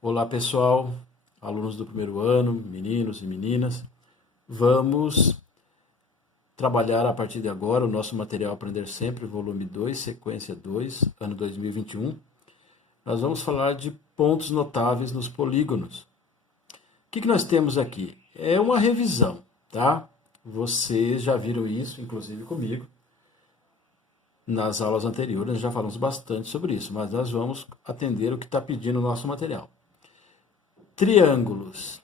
Olá pessoal, alunos do primeiro ano, meninos e meninas. Vamos trabalhar a partir de agora o nosso material Aprender Sempre, volume 2, sequência 2, ano 2021. Nós vamos falar de pontos notáveis nos polígonos. O que nós temos aqui? É uma revisão, tá? Vocês já viram isso, inclusive comigo. Nas aulas anteriores nós já falamos bastante sobre isso, mas nós vamos atender o que está pedindo o nosso material. Triângulos.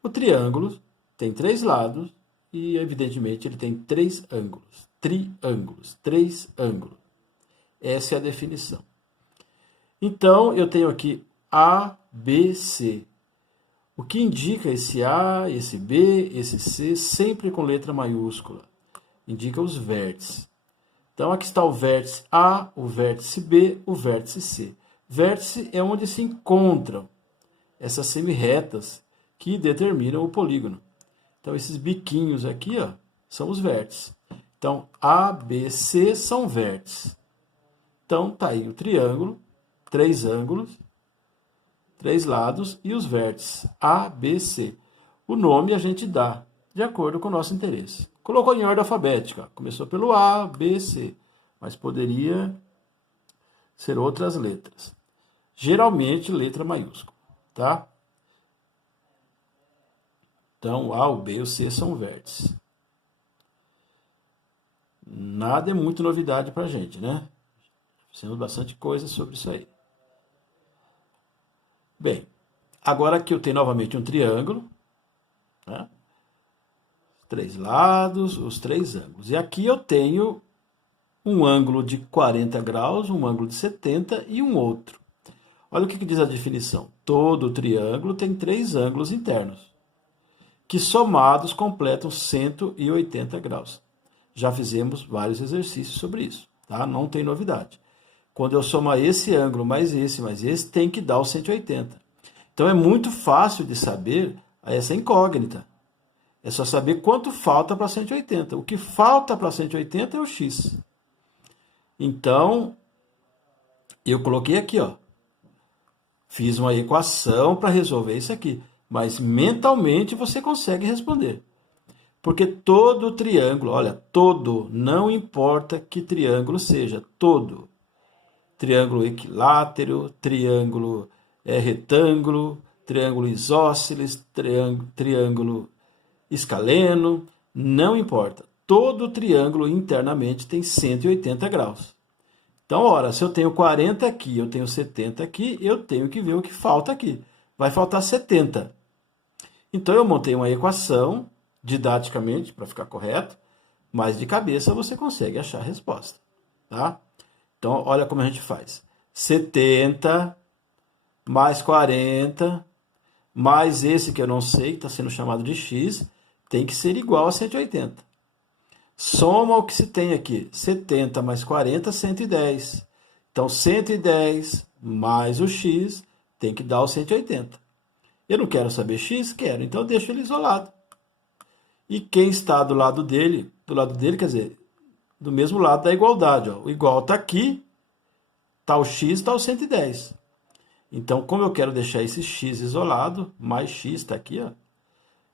O triângulo tem três lados e, evidentemente, ele tem três ângulos. Triângulos, três ângulos. Essa é a definição. Então, eu tenho aqui A, B, C. O que indica esse A, esse B, esse C, sempre com letra maiúscula. Indica os vértices. Então, aqui está o vértice A, o vértice B, o vértice C. Vértice é onde se encontram essas semirretas que determinam o polígono. Então, esses biquinhos aqui, ó, são os vértices. Então, A, B, C são vértices. Então, tá aí o triângulo, três ângulos, três lados e os vértices A, B, C. O nome a gente dá de acordo com o nosso interesse. Colocou em ordem alfabética. Começou pelo A, B, C. Mas poderia ser outras letras. Geralmente, letra maiúscula. Tá? Então, o A, o B e o C são vértices. Nada é muito novidade para a gente, né? Sendo bastante coisa sobre isso aí. Bem, agora aqui eu tenho novamente um triângulo, né? Três lados, os três ângulos. E aqui eu tenho um ângulo de 40 graus, um ângulo de 70 e um outro. Olha o que diz a definição. Todo triângulo tem três ângulos internos, que somados completam 180 graus. Já fizemos vários exercícios sobre isso, tá? Não tem novidade. Quando eu somar esse ângulo mais esse, tem que dar os 180. Então é muito fácil de saber essa incógnita. É só saber quanto falta para 180. O que falta para 180 é o x. Então, eu coloquei aqui, ó. Fiz uma equação para resolver isso aqui, mas mentalmente você consegue responder. Porque todo triângulo, olha, todo, não importa que triângulo seja, todo. Triângulo equilátero, triângulo retângulo, triângulo isósceles, triângulo escaleno, não importa. Todo triângulo internamente tem 180 graus. Então, ora, se eu tenho 40 aqui, eu tenho 70 aqui, eu tenho que ver o que falta aqui. Vai faltar 70. Então, eu montei uma equação, didaticamente, para ficar correto, mas de cabeça você consegue achar a resposta. Tá? Então, olha como a gente faz. 70 mais 40, mais esse que eu não sei, que está sendo chamado de x, tem que ser igual a 180. Soma o que se tem aqui. 70 mais 40, 110. Então, 110 mais o x tem que dar o 180. Eu não quero saber x? Quero. Então, eu deixo ele isolado. E quem está do lado dele, quer dizer, do mesmo lado da igualdade. Ó. O igual está aqui, está o x, está o 110. Então, como eu quero deixar esse x isolado, mais x está aqui, ó.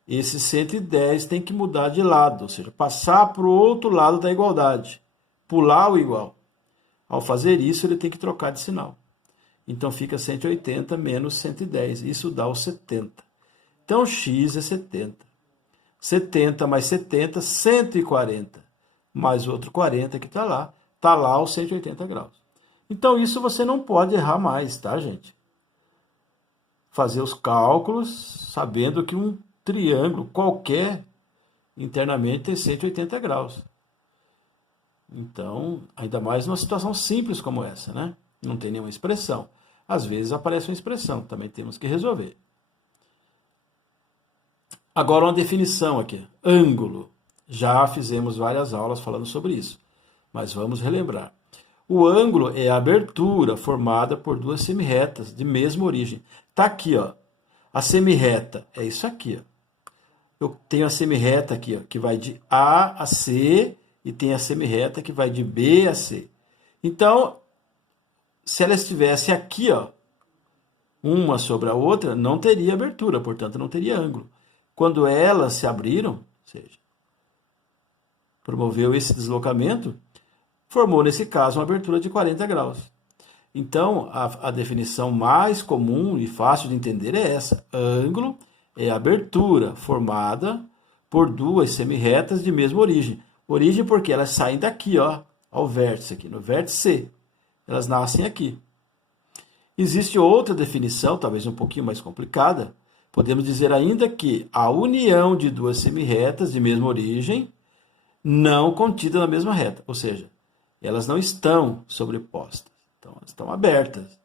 Esse 110 tem que mudar de lado, ou seja, passar para o outro lado da igualdade, pular o igual. Ao fazer isso, ele tem que trocar de sinal. Então, fica 180 menos 110, isso dá o 70. Então, x é 70. 70 mais 70, 140. Mais outro 40 que está lá os 180 graus. Então, isso você não pode errar mais, tá, gente? Fazer os cálculos sabendo que um triângulo qualquer internamente tem 180 graus. Então, ainda mais numa situação simples como essa, né? Não tem nenhuma expressão. Às vezes aparece uma expressão, também temos que resolver. Agora uma definição aqui. Ângulo. Já fizemos várias aulas falando sobre isso, mas vamos relembrar. O ângulo é a abertura formada por duas semirretas de mesma origem. Está aqui, ó. A semirreta é isso aqui, ó. Eu tenho a semirreta aqui, ó, que vai de A a C, e tem a semirreta que vai de B a C. Então, se ela estivesse aqui, ó, uma sobre a outra, não teria abertura, portanto não teria ângulo. Quando elas se abriram, ou seja, promoveu esse deslocamento, formou nesse caso uma abertura de 40 graus. Então, a definição mais comum e fácil de entender é essa. Ângulo é a abertura formada por duas semirretas de mesma origem. Origem porque elas saem daqui, ó, ao vértice aqui, no vértice C. Elas nascem aqui. Existe outra definição, talvez um pouquinho mais complicada. Podemos dizer ainda que a união de duas semirretas de mesma origem não contida na mesma reta, ou seja, elas não estão sobrepostas. Então, elas estão abertas,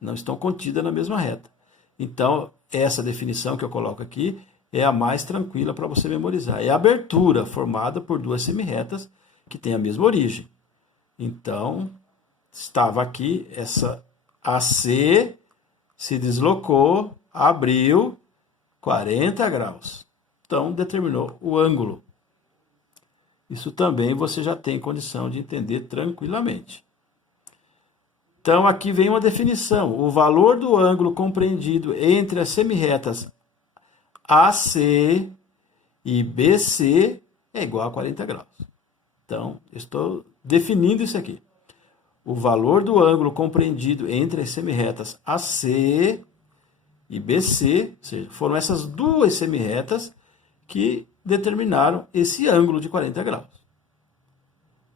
não estão contidas na mesma reta. Então, essa definição que eu coloco aqui é a mais tranquila para você memorizar. É a abertura formada por duas semirretas que têm a mesma origem. Então, estava aqui, essa AC se deslocou, abriu 40 graus. Então, determinou o ângulo. Isso também você já tem condição de entender tranquilamente. Então, aqui vem uma definição. O valor do ângulo compreendido entre as semirretas AC e BC é igual a 40 graus. Então, estou definindo isso aqui. O valor do ângulo compreendido entre as semirretas AC e BC, ou seja, foram essas duas semirretas que determinaram esse ângulo de 40 graus.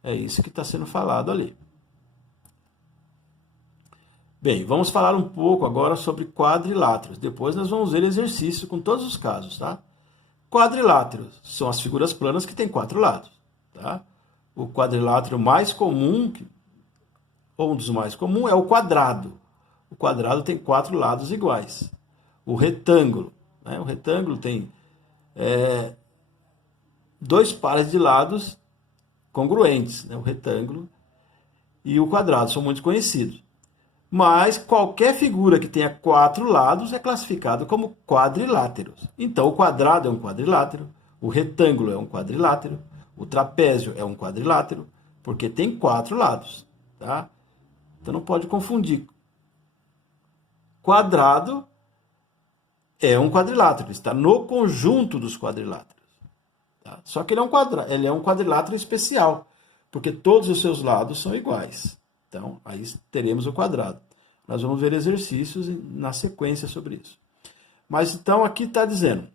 É isso que está sendo falado ali. Bem, vamos falar um pouco agora sobre quadriláteros. Depois nós vamos ver exercício com todos os casos, tá? Quadriláteros são as figuras planas que têm 4 lados, tá? O quadrilátero mais comum, ou um dos mais comuns, é o quadrado. O quadrado tem 4 lados iguais. O retângulo, né? O retângulo tem 2 pares de lados congruentes, né? O retângulo e o quadrado são muito conhecidos. Mas qualquer figura que tenha 4 lados é classificado como quadriláteros. Então, o quadrado é um quadrilátero, o retângulo é um quadrilátero, o trapézio é um quadrilátero, porque tem 4 lados, tá? Então, não pode confundir. Quadrado é um quadrilátero, está no conjunto dos quadriláteros. Tá? Só que ele é um quadrilátero especial, porque todos os seus lados são iguais. Então, aí teremos o quadrado. Nós vamos ver exercícios na sequência sobre isso. Mas, então, aqui está dizendo,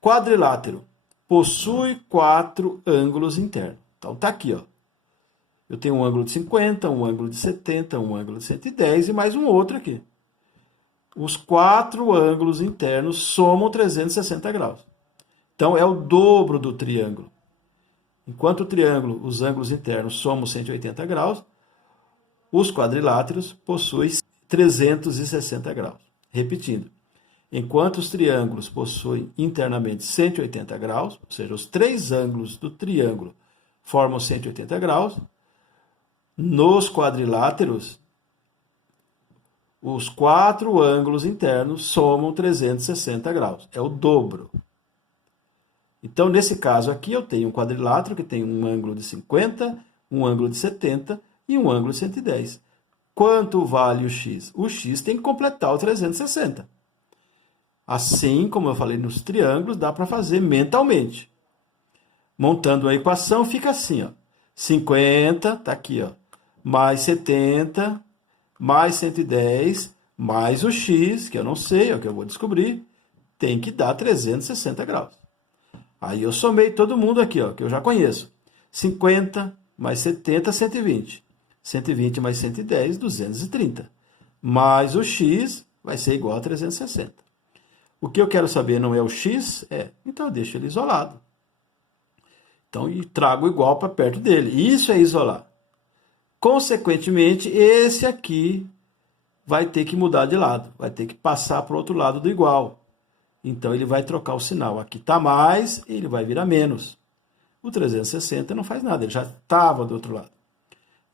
quadrilátero possui 4 ângulos internos. Então, está aqui, ó. Eu tenho um ângulo de 50, um ângulo de 70, um ângulo de 110 e mais um outro aqui. Os 4 ângulos internos somam 360 graus. Então, é o dobro do triângulo. Enquanto o triângulo, os ângulos internos somam 180 graus, os quadriláteros possuem 360 graus. Repetindo, enquanto os triângulos possuem internamente 180 graus, ou seja, os 3 ângulos do triângulo formam 180 graus, nos quadriláteros, os 4 ângulos internos somam 360 graus. É o dobro. Então, nesse caso aqui, eu tenho um quadrilátero que tem um ângulo de 50, um ângulo de 70 e um ângulo de 110. Quanto vale o x? O x tem que completar o 360. Assim, como eu falei nos triângulos, dá para fazer mentalmente. Montando a equação, fica assim, ó. 50, está aqui, ó, mais 70, mais 110, mais o x, que eu não sei, é o que eu vou descobrir, tem que dar 360 graus. Aí eu somei todo mundo aqui, ó, que eu já conheço. 50 mais 70, 120. 120 mais 110, 230. Mais o x vai ser igual a 360. O que eu quero saber não é o x? Então eu deixo ele isolado. Então, e trago igual para perto dele. Isso é isolar. Consequentemente, esse aqui vai ter que mudar de lado. Vai ter que passar para o outro lado do igual. Então, ele vai trocar o sinal. Aqui está mais, ele vai virar menos. O 360 não faz nada, ele já estava do outro lado.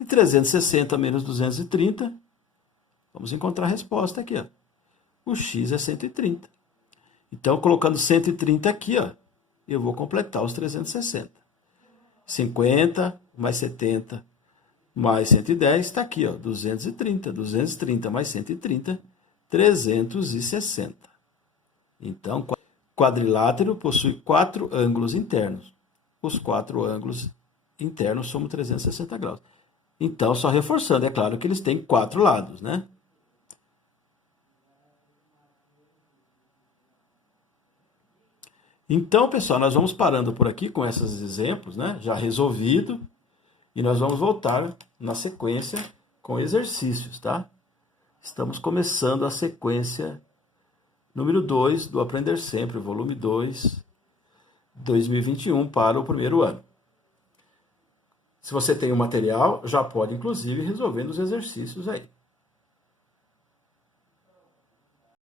E 360 menos 230, vamos encontrar a resposta aqui, ó. O x é 130. Então, colocando 130 aqui, ó, eu vou completar os 360. 50 mais 70 mais 110 está aqui, ó, 230. 230 mais 130 360. Então, quadrilátero possui 4 ângulos internos. Os 4 ângulos internos somam 360 graus. Então, só reforçando, é claro que eles têm 4 lados, né? Então, pessoal, nós vamos parando por aqui com esses exemplos, né? Já resolvido. E nós vamos voltar na sequência com exercícios, tá? Estamos começando a sequência número 2 do Aprender Sempre, volume 2, 2021, para o primeiro ano. Se você tem o material, já pode, inclusive, resolvendo os exercícios aí.